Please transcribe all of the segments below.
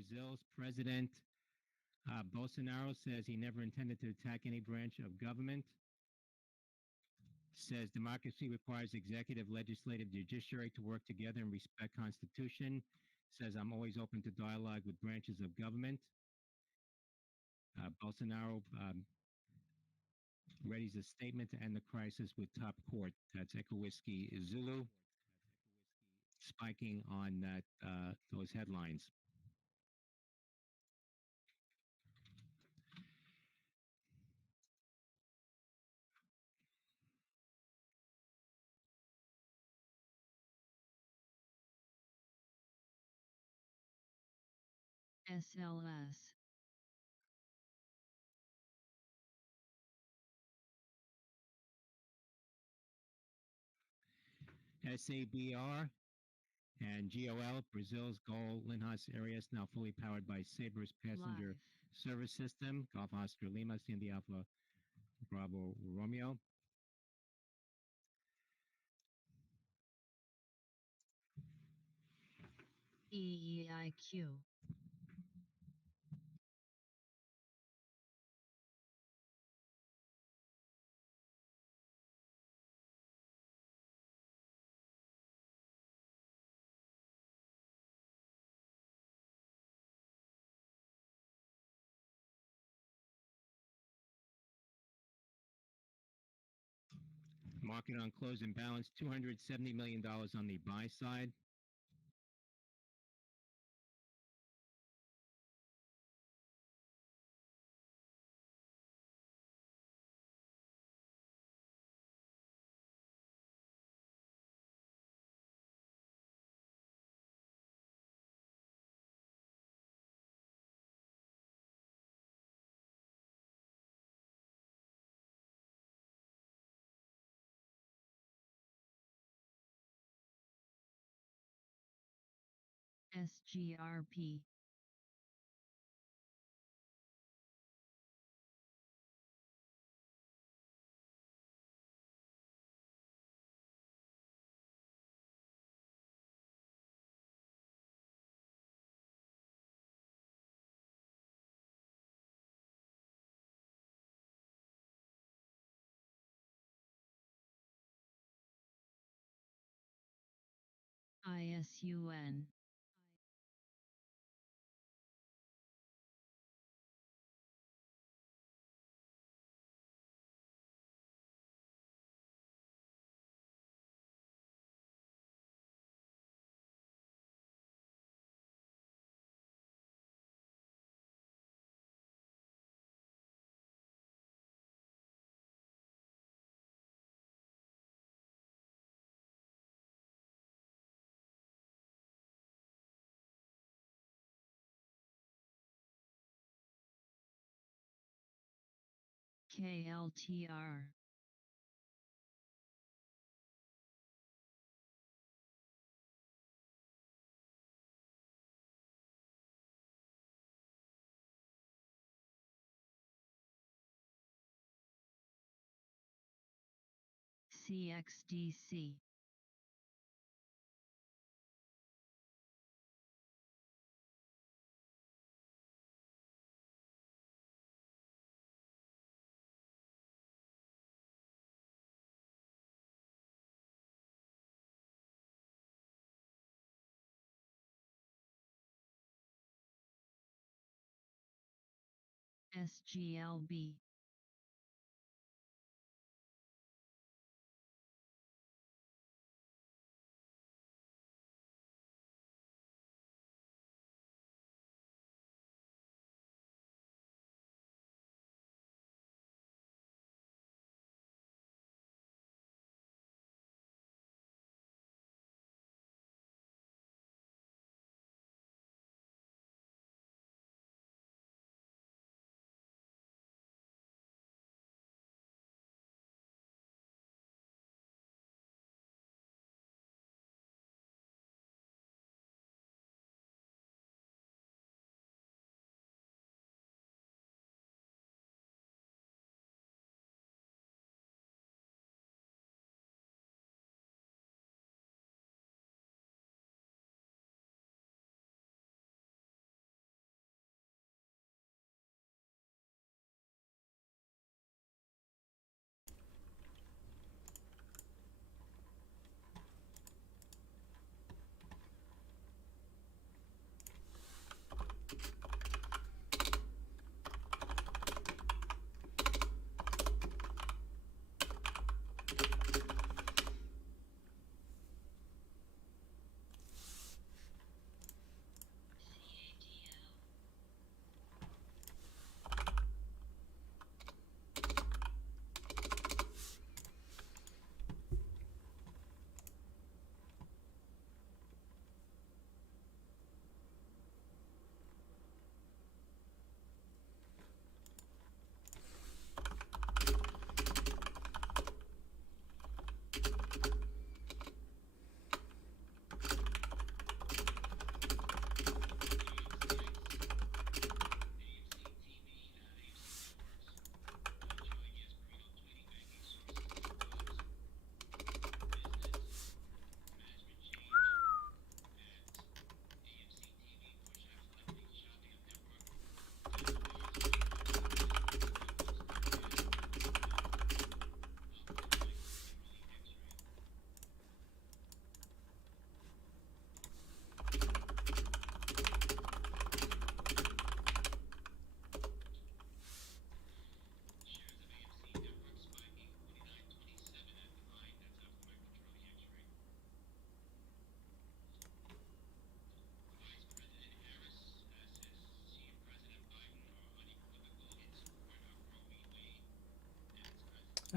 Brazil's president, Bolsonaro, says he never intended to attack any branch of government. Says democracy requires executive, legislative, judiciary to work together and respect Constitution. Says I'm always open to dialogue with branches of government. Bolsonaro readies a statement to end the crisis with top court. That's Echo Whiskey Zulu, spiking on that those headlines. SLS. SABR and GOL, Brazil's Gol Linhas area is now fully powered by Saber's passenger service system. Golf Oscar Lima, Cindy Alpha Bravo Romeo. EEIQ. Market on close and balance, $270 million on the buy side. SGRP. ISUN. KLTR. CXDC. SGLB.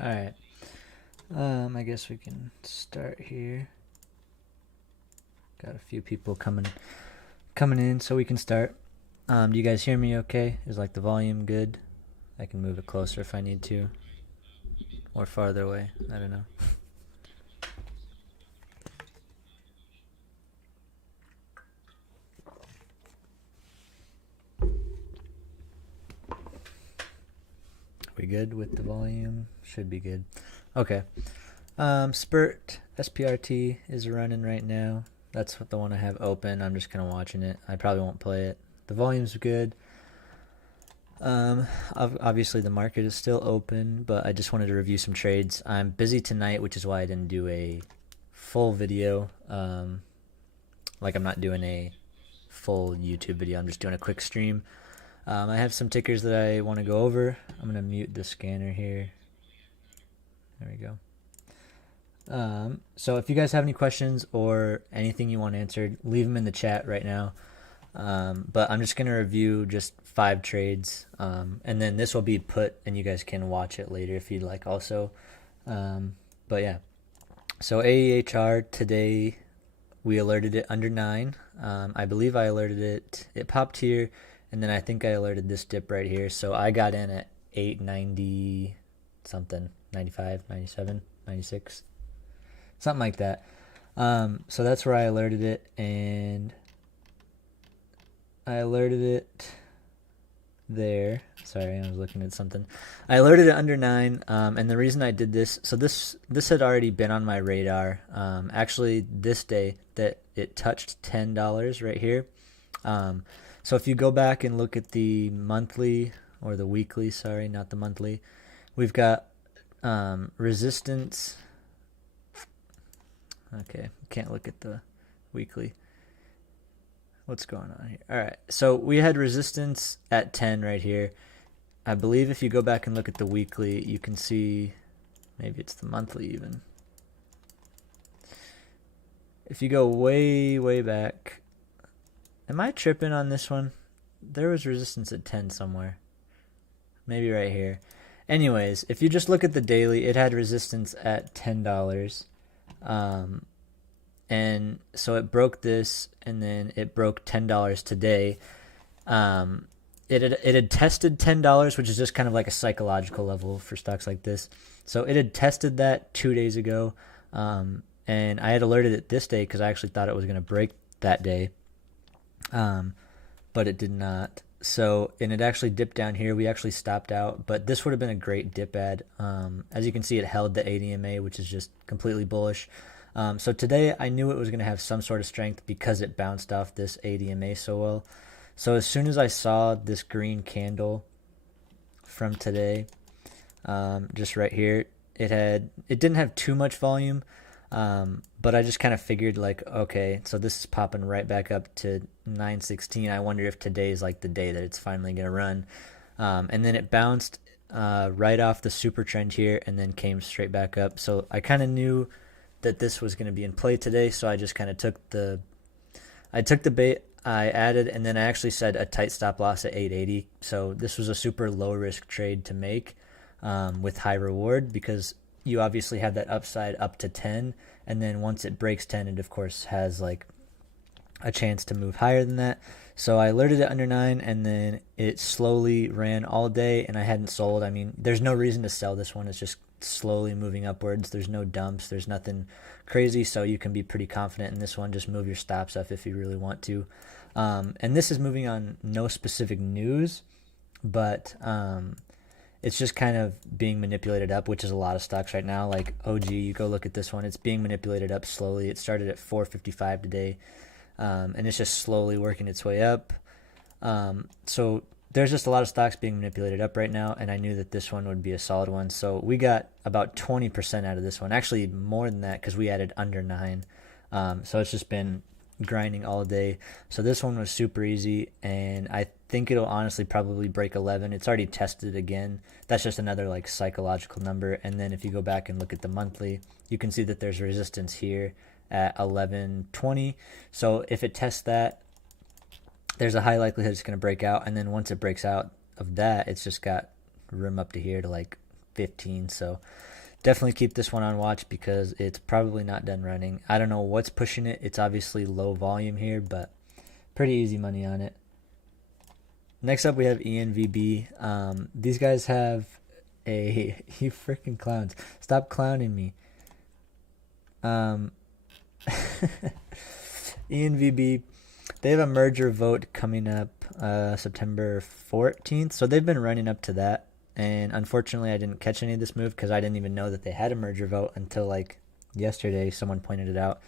All right. I guess we can start here. Got a few people coming in, so we can start. Do you guys hear me okay? Is like the volume good? I can move it closer if I need to, or farther away. I don't know. We good with the volume? Should be good. Okay. Spurt SPRT is running right now. That's the one I have open. I'm just kind of watching it. I probably won't play it. The volume's good. Obviously the market is still open, but I just wanted to review some trades. I'm busy tonight, which is why I didn't do a full video. Like I'm not doing a full YouTube video. I'm just doing a quick stream. I have some tickers that I want to go over. I'm going to mute the scanner here. There we go. So if you guys have any questions or anything you want answered, leave them in the chat right now. But I'm just going to review just 5 trades. And then this will be put and you guys can watch it later if you'd like also. But yeah. So AEHR today, we alerted it under 9. I believe I alerted it. It popped here. And then I think I alerted this dip right here. So I got in at 890 something, 95, 97, 96, something like that. So that's where I alerted it, and I alerted it there. Sorry, I was looking at something. I alerted it under 9, and the reason I did this, so this had already been on my radar. Actually, this day that it touched $10 right here. So if you go back and look at the monthly, or the weekly, sorry, not the monthly, we've got resistance. Okay, can't look at the weekly. What's going on here? All right, so we had resistance at 10 right here. I believe if you go back and look at the weekly, you can see, maybe it's the monthly even. If you go way, way back, am I tripping on this one? There was resistance at 10 somewhere. Maybe right here. Anyways, if you just look at the daily, it had resistance at $10. And so it broke this, and then it broke $10 today. It had tested $10, which is just kind of like a psychological level for stocks like this. So it had tested that 2 days ago. And I had alerted it this day because I actually thought it was going to break that day. But it did not. So, and it actually dipped down here. We actually stopped out, but this would have been a great dip ad. As you can see, it held the ADMA, which is just completely bullish. So today I knew it was going to have some sort of strength because it bounced off this ADMA so well. So as soon as I saw this green candle from today, just right here, it didn't have too much volume. But I just kind of figured like, okay, so this is popping right back up to 916. I wonder if today is like the day that it's finally going to run. And then it bounced right off the super trend here and then came straight back up. So I kind of knew that this was going to be in play today. So I just kind of took the bait, I added, and then I actually set a tight stop loss at 880. So this was a super low risk trade to make with high reward because you obviously have that upside up to 10, and then once it breaks 10, it of course has like a chance to move higher than that. So I alerted it under 9, and then it slowly ran all day, and I hadn't sold. I mean, there's no reason to sell this one. It's just slowly moving upwards. There's no dumps. There's nothing crazy, so you can be pretty confident in this one. Just move your stops up if you really want to. And this is moving on no specific news, but it's just kind of being manipulated up, which is a lot of stocks right now. Like OG, you go look at this one. It's being manipulated up slowly. It started at 455 today, and it's just slowly working its way up. So there's just a lot of stocks being manipulated up right now, and I knew that this one would be a solid one. So we got about 20% out of this one. Actually, more than that because we added under 9. So it's just been grinding all day. So this one was super easy, and I think it'll honestly probably break 11. It's already tested again. That's just another like psychological number. And then if you go back and look at the monthly, you can see that there's resistance here at 1120. So if it tests that, there's a high likelihood it's going to break out. And then once it breaks out of that, it's just got room up to here to like 15. So definitely keep this one on watch because it's probably not done running. I don't know what's pushing it. It's obviously low volume here, but pretty easy money on it. Next up, we have ENVB. These guys have a... You freaking clowns. Stop clowning me. ENVB, they have a merger vote coming up September 14th. So they've been running up to that. And unfortunately, I didn't catch any of this move because I didn't even know that they had a merger vote until like yesterday. Someone pointed it out.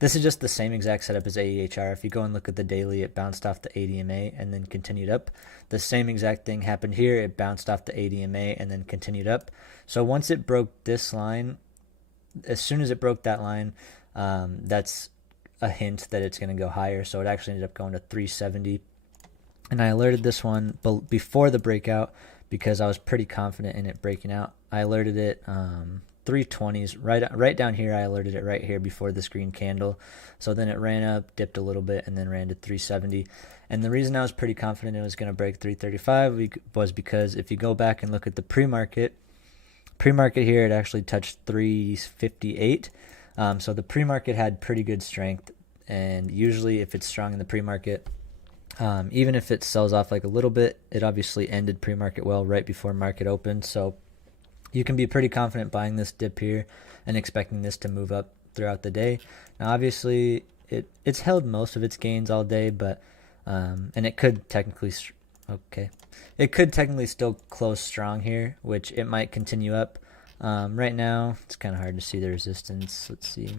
This is just the same exact setup as AEHR. If you go and look at the daily, it bounced off the ADMA and then continued up. The same exact thing happened here. It bounced off the ADMA and then continued up. So once it broke this line, as soon as it broke that line, that's a hint that it's going to go higher. So it actually ended up going to 370. And I alerted this one before the breakout because I was pretty confident in it breaking out. I alerted it 320s right down here. I alerted it right here before this green candle. So then it ran up, dipped a little bit, and then ran to 370. And the reason I was pretty confident it was going to break 335 was because if you go back and look at the pre-market here, it actually touched 358. So the pre-market had pretty good strength. And usually if it's strong in the pre-market, even if it sells off like a little bit, it obviously ended pre-market well right before market opened. So you can be pretty confident buying this dip here and expecting this to move up throughout the day. Now, obviously, it's held most of its gains all day, but and it could technically still close strong here, which it might continue up. Right now, it's kind of hard to see the resistance. Let's see.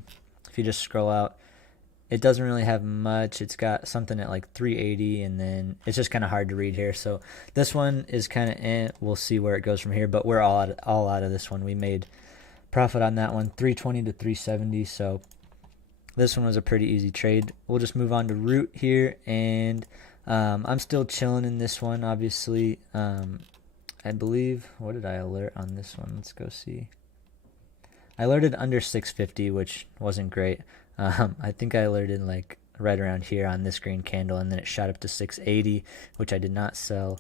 If you just scroll out, it doesn't really have much. It's got something at like 380, and then it's just kind of hard to read here. So this one is kind of we'll see where it goes from here, but we're all out of this one. We made profit on that one, 320 to 370. So this one was a pretty easy trade. We'll just move on to Root here, and I'm still chilling in this one, obviously. I believe, what did I alert on this one? Let's go see. I alerted under 650, which wasn't great. I think I alerted like right around here on this green candle, and then it shot up to 680, which I did not sell.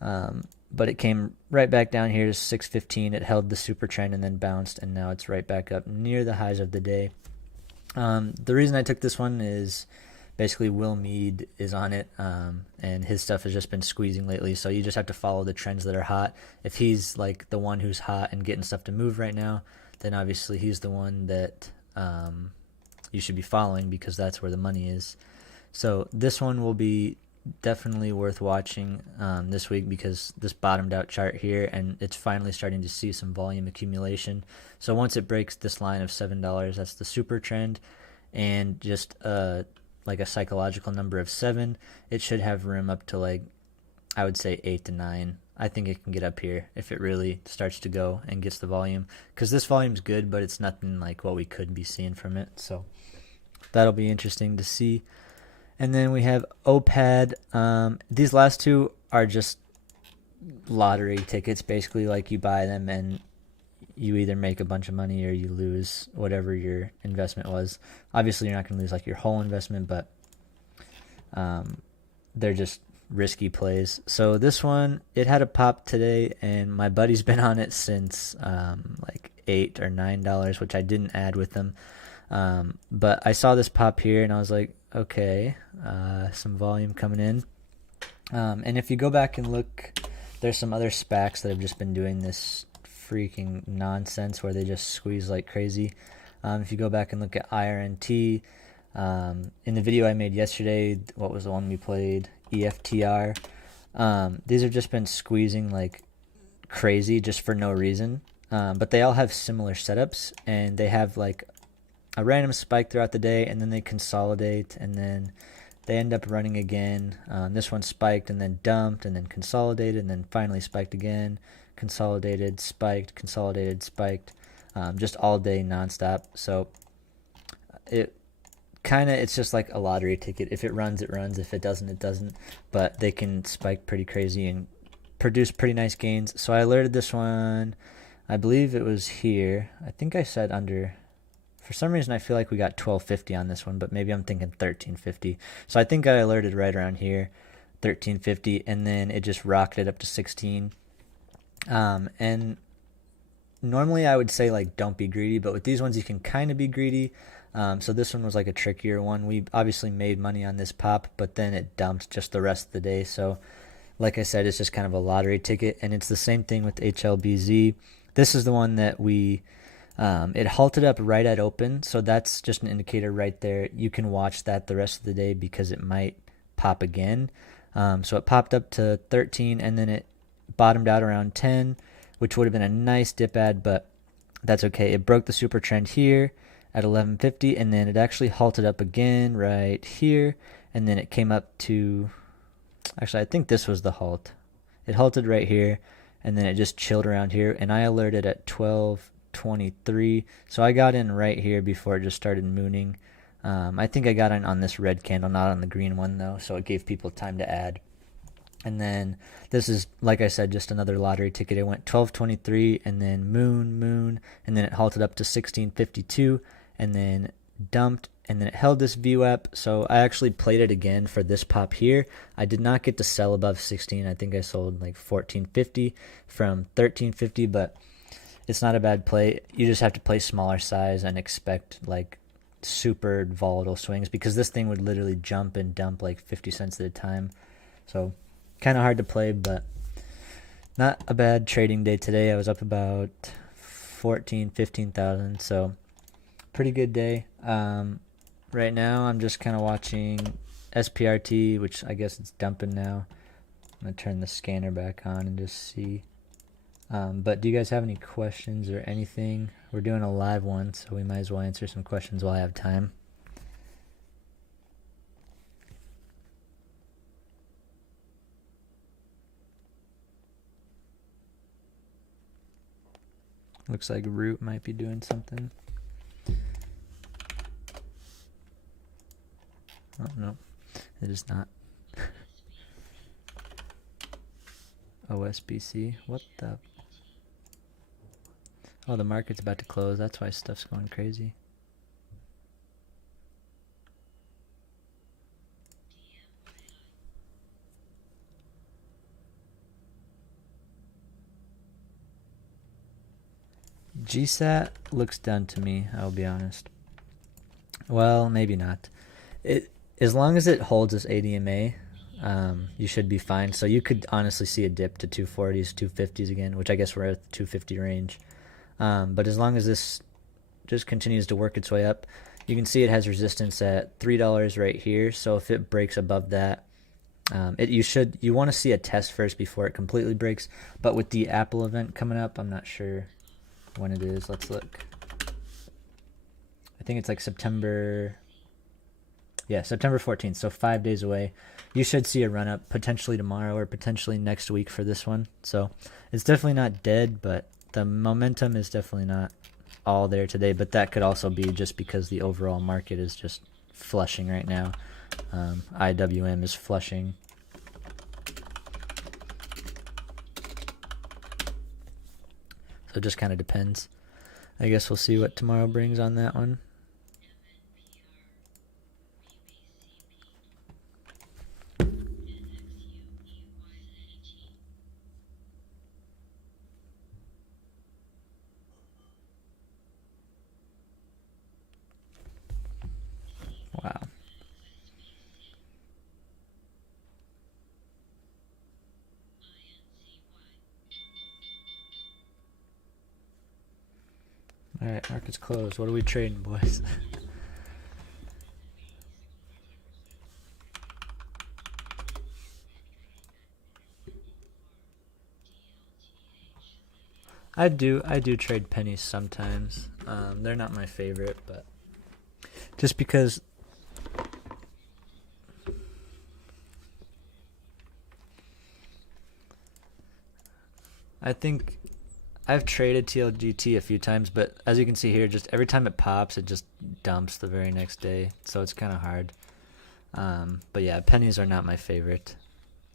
But it came right back down here to 615. It held the super trend and then bounced, and now it's right back up near the highs of the day. The reason I took this one is basically Will Mead is on it, and his stuff has just been squeezing lately, so you just have to follow the trends that are hot. If he's like the one who's hot and getting stuff to move right now, then obviously he's the one that you should be following because that's where the money is. So this one will be definitely worth watching this week because this bottomed out chart here, and it's finally starting to see some volume accumulation. So once it breaks this line of $7, that's the super trend, and just like a psychological number of 7, it should have room up to like, I would say 8 to 9. I think it can get up here if it really starts to go and gets the volume, because this volume's good, but it's nothing like what we could be seeing from it. So that'll be interesting to see. And then we have OPAD. These last two are just lottery tickets, basically. Like you buy them and you either make a bunch of money or you lose whatever your investment was. Obviously, you're not going to lose like your whole investment, but they're just risky plays. So this one, it had a pop today, and my buddy's been on it since like $8 or $9, which I didn't add with them. But I saw this pop here, and I was like, okay, some volume coming in. And if you go back and look, there's some other SPACs that have just been doing this freaking nonsense where they just squeeze like crazy. If you go back and look at IRNT, in the video I made yesterday, what was the one we played? EFTR. These have just been squeezing like crazy just for no reason. But they all have similar setups, and they have like a random spike throughout the day, and then they consolidate, and then they end up running again. This one spiked and then dumped and then consolidated and then finally spiked again, consolidated, spiked, consolidated, spiked, just all day nonstop. So it's just like a lottery ticket. If it runs, it runs. If it doesn't, it doesn't. But they can spike pretty crazy and produce pretty nice gains. So I alerted this one, I believe it was here. I think I said under. For some reason, I feel like we got 1250 on this one, but maybe I'm thinking 1350. So I think I alerted right around here, 1350, and then it just rocketed up to 16. And normally I would say like don't be greedy, but with these ones you can kind of be greedy. So this one was like a trickier one. We obviously made money on this pop, but then it dumped just the rest of the day. So like I said, it's just kind of a lottery ticket, and it's the same thing with HLBZ. This is the one that it halted up right at open, so that's just an indicator right there. You can watch that the rest of the day because it might pop again. So it popped up to 13, and then it bottomed out around 10, which would have been a nice dip ad, but that's okay. It broke the super trend here at 11.50, and then it actually halted up again right here, and then it came up to, actually I think this was the halt. It halted right here, and then it just chilled around here, and I alerted at 12.23, so I got in right here before it just started mooning. I think I got in on this red candle, not on the green one though, so it gave people time to add. And then this is, like I said, just another lottery ticket. It went 12.23, and then moon, and then it halted up to 16.52, and then dumped, and then it held this VWAP. So I actually played it again for this pop here. I did not get to sell above 16. I think I sold like 14.50 from 13.50, but it's not a bad play. You just have to play smaller size and expect like super volatile swings, because this thing would literally jump and dump like 50 cents at a time. So kind of hard to play, but not a bad trading day today. I was up about 15,000, so pretty good day. Right now I'm just kind of watching SPRT, which I guess it's dumping now. I'm going to turn the scanner back on and just see. But do you guys have any questions or anything? We're doing a live one, so we might as well answer some questions while I have time. Looks like Root might be doing something. Oh, no. It is not. OSBC. What the? Oh, the market's about to close. That's why stuff's going crazy. GSAT looks done to me, I'll be honest. Well, maybe not. As long as it holds this ADMA, you should be fine. So you could honestly see a dip to 240s, 250s again, which I guess we're at the 250 range. But as long as this just continues to work its way up, you can see it has resistance at $3 right here. So if it breaks above that, you want to see a test first before it completely breaks. But with the Apple event coming up, I'm not sure when it is. Let's look. I think it's like September 14th, so 5 days away. You should see a run up potentially tomorrow or potentially next week for this one. So it's definitely not dead, but the momentum is definitely not all there today. But that could also be just because the overall market is just flushing right now. IWM is flushing. So it just kind of depends. I guess we'll see what tomorrow brings on that one. Wow. All right, market's closed. What are we trading, boys? I do trade pennies sometimes. They're not my favorite, but just because I think I've traded TLGT a few times, but as you can see here, just every time it pops, it just dumps the very next day. So it's kind of hard. But yeah, pennies are not my favorite.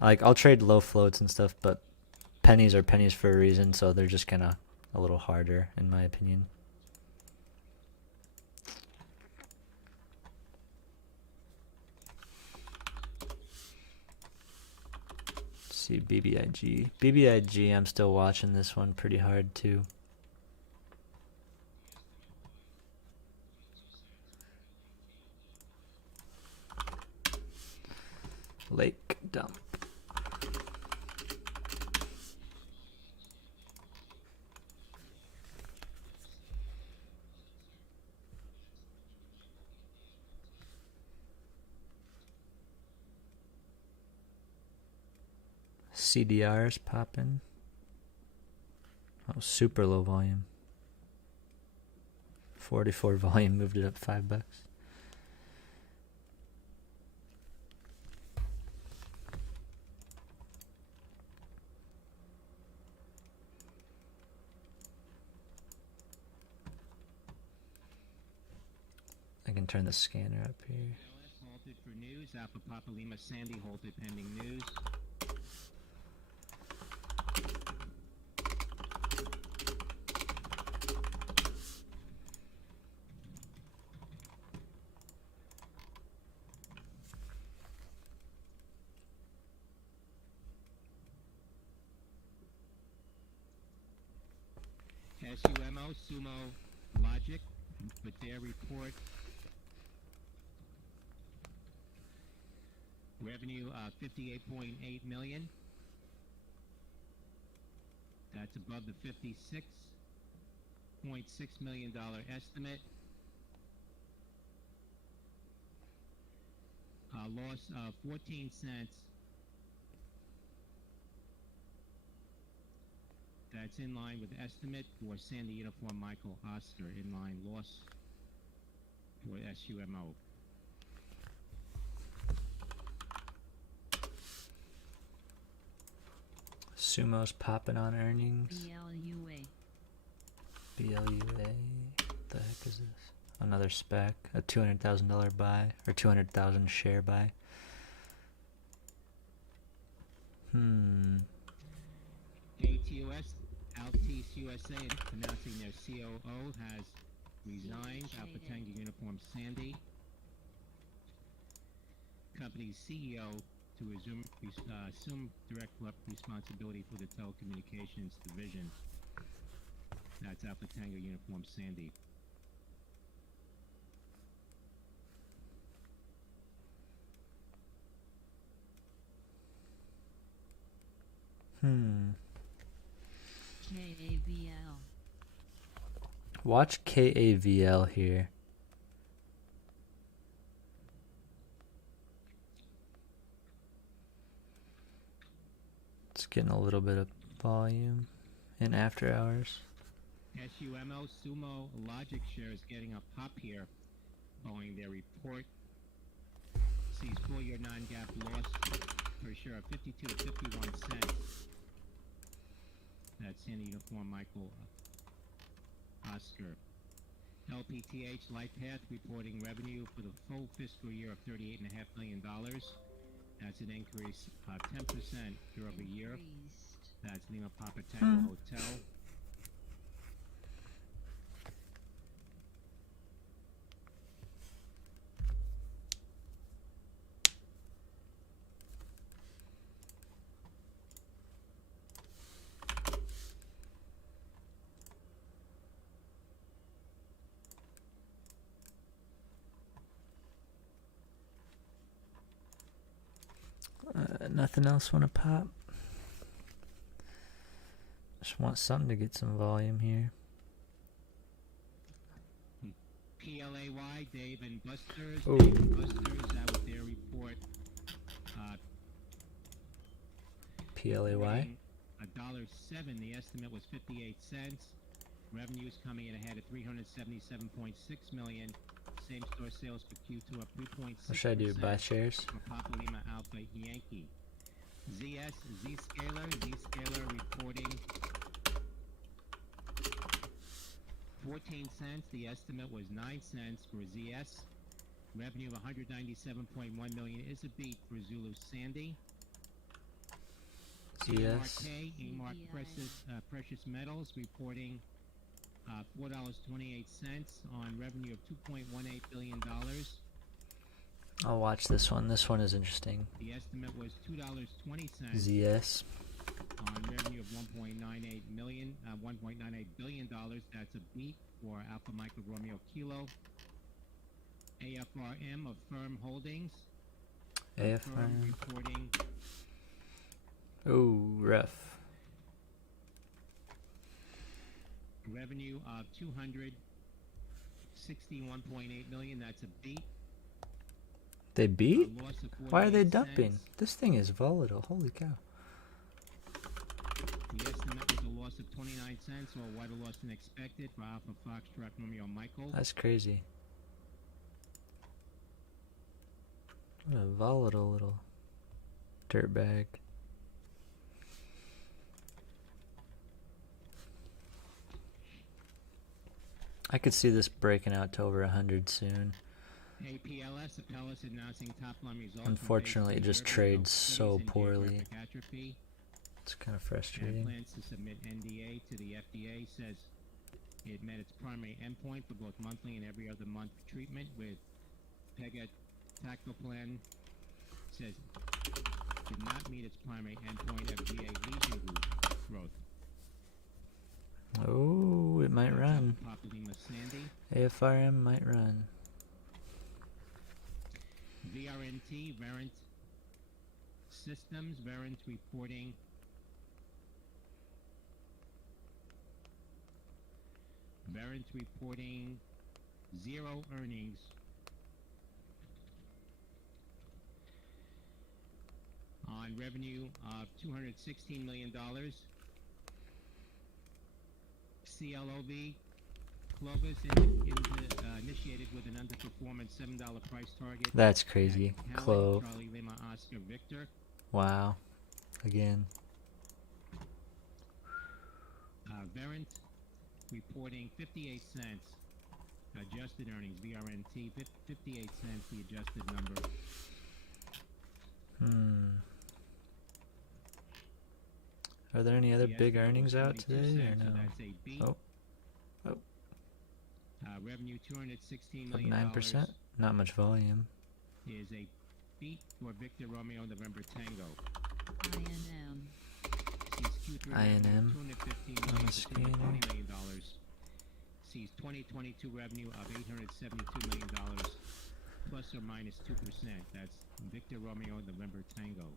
Like, I'll trade low floats and stuff, but pennies are pennies for a reason, so they're just kind of a little harder, in my opinion. see BBIG. BBIG, I'm still watching this one pretty hard too. Lake dump. CDR's popping. Oh, super low volume. 44 volume, moved it up $5. I can turn the scanner up here. Halted for news. Alpha Papa Lima Sandy halted pending news. SUMO, Sumo Logic, with their report. Revenue 58.8 million. That's above the $56.6 million estimate. Loss of 14 cents. That's in line with estimate for Sandy Uniform Michael Oscar. In line loss for SUMO. Sumo's popping on earnings. BLUA. What the heck is this? Another spec. A $200,000 buy. Or 200,000 share buy. ATOS, Altice USA, announcing their COO has resigned. Alpha Tango Uniform Sandy. Company's CEO to assume direct responsibility for the telecommunications division. That's Alpha Tango Uniform Sandy. KAVL. Watch KAVL here. It's getting a little bit of volume in after hours. SUMO, Sumo Logic share is getting a pop here following their report. Sees full-year non-GAAP loss per share of 52 to 51 cents. That's Sandy Uniform Michael Oscar. LPTH LightPath reporting revenue for the full fiscal year of $38.5 million. That's an increase of 10% year over year. That's Lima Papa Tango Hotel. Nothing else want to pop? Just want something to get some volume here. PLAY, Dave and Buster's. Oh. Dave and Buster's out with their report. PLAY? $1.07. The estimate was 58 cents. Revenues coming in ahead at 377.6 million. Same-store sales for Q2 up 3.6%. What should I do? Buy shares? For Papa Lima Alpha Yankee. Zscaler reporting 14 cents. The estimate was 9 cents for ZS. Revenue of 197.1 million is a beat for Zulu Sandy. ZS. AMark Precious Metals reporting $4.28 on revenue of $2.18 billion. I'll watch this one. This one is interesting. The estimate was $2.20 ZS. on revenue of $1.98 billion. That's a beat for Alpha Michael Romeo Kilo. AFRM of Firm Holdings. Firm AFRM. reporting Oh, rough. revenue of $261.8 million. That's a beat. They beat? A loss of Why are they 48 dumping? cents. This thing is volatile. Holy cow. The estimate was a loss of 29 cents, or a wider loss than expected for Alpha Foxtrot Romeo Michael. That's crazy. What a volatile little dirtbag. I could see this breaking out to over 100 soon. APLS, Apellis announcing top-line results. from Unfortunately, phase it just three trades studies so in poorly. geographic atrophy, It's kind of and frustrating. plans to submit NDA to the FDA. Says it met its primary endpoint for both monthly and every other month treatment with pegcetacoplan. Says did not meet its primary endpoint of GA lesion growth. Oh, it might run. Populima Sandy. AFRM might run. VRNT, Verint Systems, Verint reporting zero earnings on revenue of $216 million. CLOV Clovis initiated with an underperformance $7 price target. That's crazy. at Clove. Charlie Lima Oscar Victor. Wow. Again. Verint reporting 58 cents adjusted earnings. VRNT 58 cents the adjusted number. Are there any other The big estimate earnings was out 72 today or cents, so no? that's a beat. Oh. Oh. Revenue $216 Up million 9%. Not much volume. is a beat for Victor Romeo November Tango. INM. Sees Q3 INM revenue $215 on million the to scanner. $220 million. Sees 2022 revenue of $872 million plus or minus 2%. That's Victor Romeo November Tango.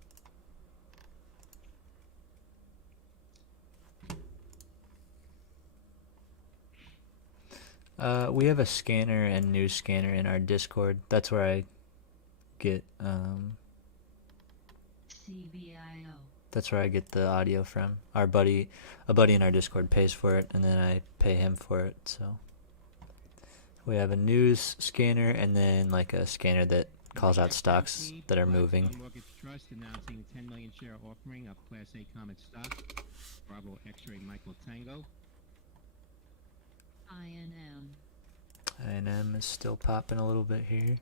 We have a scanner and news scanner in our Discord. That's where I get CBIO. that's where I get the audio from. A buddy in our Discord pays for it, and then I pay him for it. So we have a news scanner and then like a scanner that calls out stocks that are moving. Mortgage Trust announcing 10 million share offering of Class A common stock. Bravo X-ray Michael Tango. INM. INM is still popping a little bit here.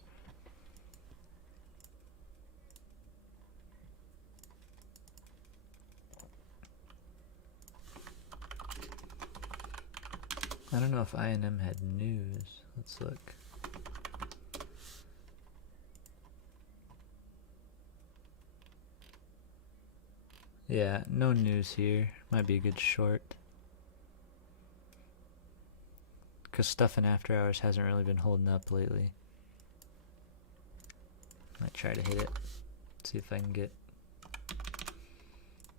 I don't know if INM had news. Let's look. Yeah, no news here. Might be a good short. Because stuff in after hours hasn't really been holding up lately. Might try to hit it. See if I can get a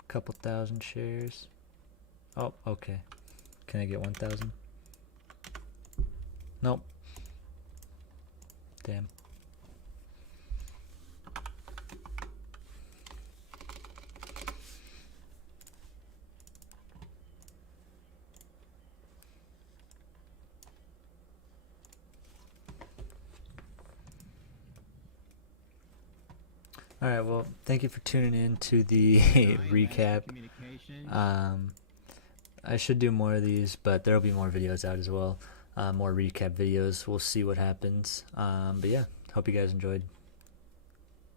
couple thousand shares. Oh, okay. Can I get 1,000? Nope. Damn. Alright, well, thank you for tuning in to the recap. I should do more of these, but there will be more videos out as well. More recap videos. We'll see what happens. But yeah, hope you guys enjoyed.